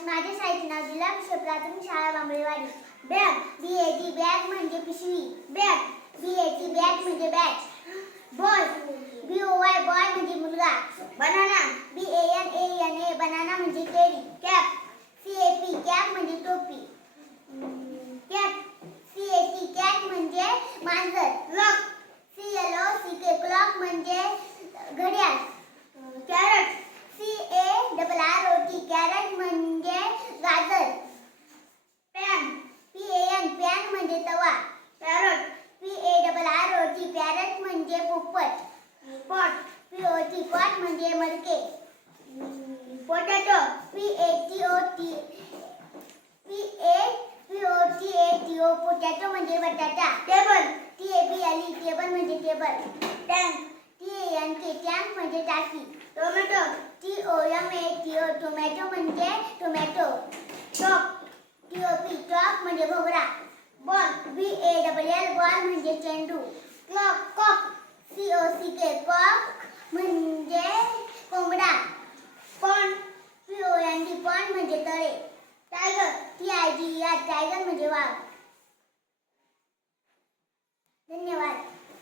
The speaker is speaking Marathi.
माझ्या शाळेचे नाव जिल्हा परिषद प्राथमिक शाळा बांबळेवाडी. बॅग BAG बॅग म्हणजे पिशवी. बॅग BAG बॅग म्हणजे बॅग. बॉय BOY बॉय म्हणजे मुलगा. बनाना BANANA बनाना म्हणजे केळी. कॅप CAP कॅप म्हणजे टोपी. कॅट CAT कॅट म्हणजे मांजर. क्लॉक CLOCK क्लॉक म्हणजे घड्याळ. कॅरट CARROT कॅरट म्हणजे गाजर. पॅन PAN म्हणजे तवा. पॅरट PARROT पॅरट म्हणजे पोपट. पॉट POT म्हणजे मडके. पोटॅटो POTATO पोटॅटो म्हणजे बटाटा. टेबल टेबल म्हणजे टेबल. टँक टँक म्हणजे टाकी. टोमॅटो TOMATO टोमॅटो म्हणजे टोमॅटो. टॉप म्हणजे भोवरा. बॉल BALL म्हणजे चेंडू. कॉक COCK कॉक म्हणजे कोंबडा. पॉन्ड POND म्हणजे तळे. टायगर TIGER टायगर म्हणजे वाघ. धन्यवाद.